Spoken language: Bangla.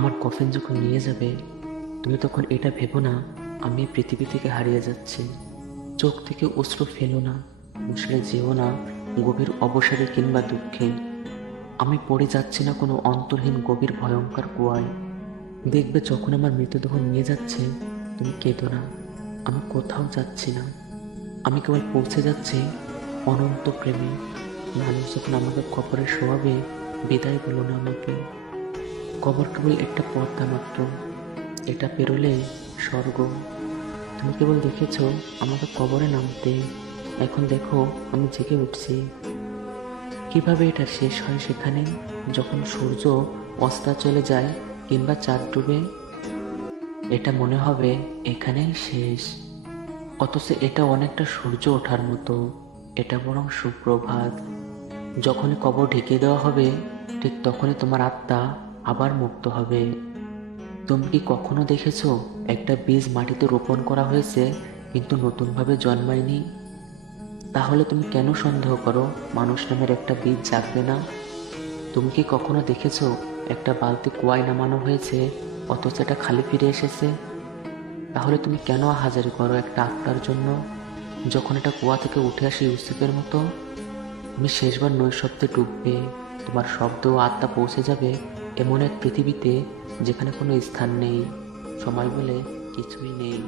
আমার কফিন যখন নিয়ে যাবে, তুমি তখন এটা ভেবো না, আমি পৃথিবী থেকে হারিয়ে যাচ্ছি। চোখ থেকে অশ্রু ফেলো না মুসলে যেও না, গভীর অবসাদে কিংবা দুঃখে। আমি পড়ে যাচ্ছি না কোনো অন্তরহীন গভীর ভয়ঙ্কর কুয়ায়। দেখবে যখন আমার মৃতদেহ নিয়ে যাচ্ছে, তুমি কেঁদো না, আমি কোথাও যাচ্ছি না। আমি কেবল পৌঁছে যাচ্ছি, অনন্ত প্রেমে। মানুষ যখন আমাকে কবরে শোয়াবে, বিদায় বলো না আমাকে। কবর কেবল একটা পর্দা মাত্র। এটা পেরোলে স্বর্গ। তুমি কেবল দেখেছ আমাকে কবরে নামতে। এখন দেখো আমি জেগে উঠছি। কীভাবে এটা শেষ হয় সেখানে? যখন সূর্য অস্তা চলে যায় কিংবা চাঁদ ডুবে, এটা মনে হবে এখানেই শেষ। অথচ এটা অনেকটা সূর্য ওঠার মতো। এটা বরং সুপ্রভাত। যখনই কবর ঢেকে দেওয়া হবে, ঠিক তখনই তোমার আত্মা আবার মুক্ত হবে। তুমি কি কখনো দেখেছ একটা বীজ মাটিতে রোপণ করা হয়েছে, কিন্তু নতুনভাবে জন্মায়নি? তাহলে তুমি কেন সন্দেহ করো? মানুষ নামের একটা বীজ জাগবে না? তুমি কি কখনো দেখেছ একটা বালতি কুয়ায় নামানো হয়েছে, অথচ এটা খালি ফিরে এসেছে? তাহলে তুমি কেন হাজারি করো একটা আত্মার জন্য, যখন এটা কুয়া থেকে উঠে আসে ইউসুফের মতো? তুমি শেষবার নৈশব্দে ডুববে, তোমার শব্দ আত্মা পৌঁছে যাবে এমন এক পৃথিবীতে যেখানে কোনো স্থান নেই সময় বলে কিছুই নেই।